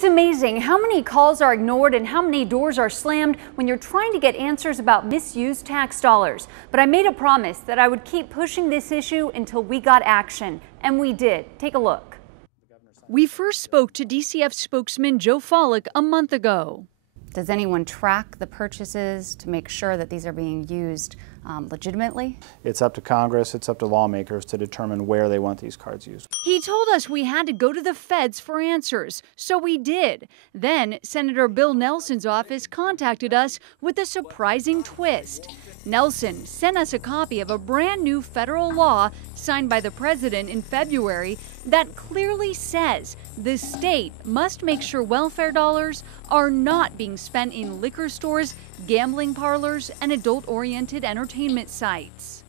It's amazing how many calls are ignored and how many doors are slammed when you're trying to get answers about misused tax dollars. But I made a promise that I would keep pushing this issue until we got action, and we did. Take a look. We first spoke to DCF spokesman Joe Follick a month ago. Does anyone track the purchases to make sure that these are being used legitimately? It's up to Congress, it's up to lawmakers to determine where they want these cards used. He told us we had to go to the feds for answers, so we did. Then Senator Bill Nelson's office contacted us with a surprising twist. Nelson sent us a copy of a brand new federal law signed by the president in February that clearly says the state must make sure welfare dollars are not being spent in liquor stores, gambling parlors, and adult-oriented entertainment sites.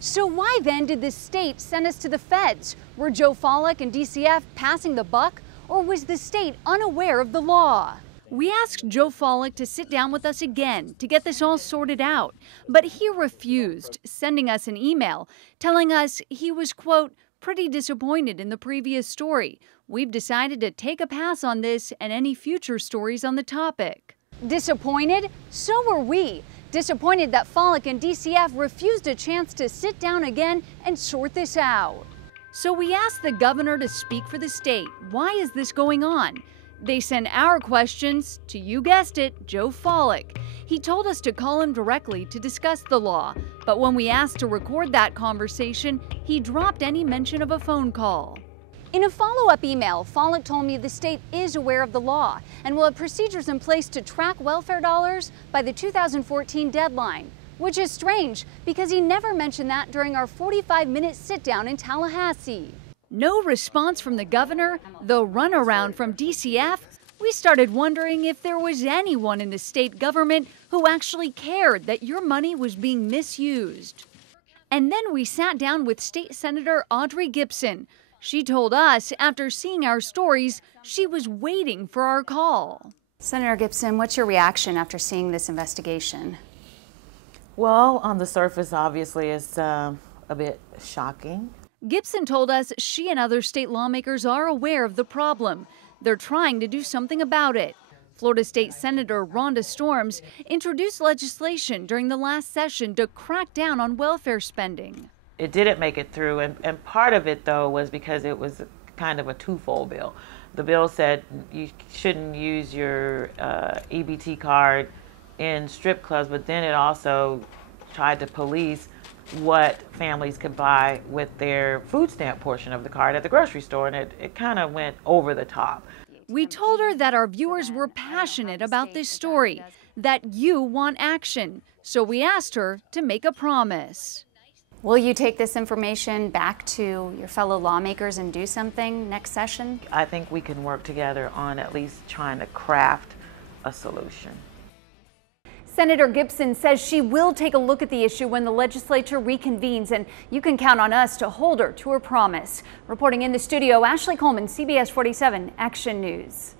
So why then did the state send us to the feds? Were Joe Follick and DCF passing the buck, or was the state unaware of the law? We asked Joe Follick to sit down with us again to get this all sorted out, but he refused, sending us an email telling us he was, quote, pretty disappointed in the previous story. We've decided to take a pass on this and any future stories on the topic. Disappointed? So were we. Disappointed that Follick and DCF refused a chance to sit down again and sort this out. So we asked the governor to speak for the state. Why is this going on? They sent our questions to, you guessed it, Joe Follick. He told us to call him directly to discuss the law, but when we asked to record that conversation, he dropped any mention of a phone call. In a follow-up email, Follick told me the state is aware of the law and will have procedures in place to track welfare dollars by the 2014 deadline, which is strange because he never mentioned that during our 45-minute sit-down in Tallahassee. No response from the governor, the runaround from DCF. We started wondering if there was anyone in the state government who actually cared that your money was being misused. And then we sat down with State Senator Audrey Gibson. She told us after seeing our stories, she was waiting for our call. Senator Gibson, what's your reaction after seeing this investigation? Well, on the surface, obviously, it's a bit shocking. Gibson told us she and other state lawmakers are aware of the problem. They're trying to do something about it. Florida State Senator Rhonda Storms introduced legislation during the last session to crack down on welfare spending. It didn't make it through, and part of it, though, was because it was kind of a twofold bill. The bill said you shouldn't use your EBT card in strip clubs, but then it also tried to police what families could buy with their food stamp portion of the card at the grocery store, and it kind of went over the top. We told her that our viewers were passionate about this story, that you want action, so we asked her to make a promise. Will you take this information back to your fellow lawmakers and do something next session? I think we can work together on at least trying to craft a solution. Senator Gibson says she will take a look at the issue when the legislature reconvenes, and you can count on us to hold her to her promise. Reporting in the studio, Ashley Coleman, CBS 47 Action News.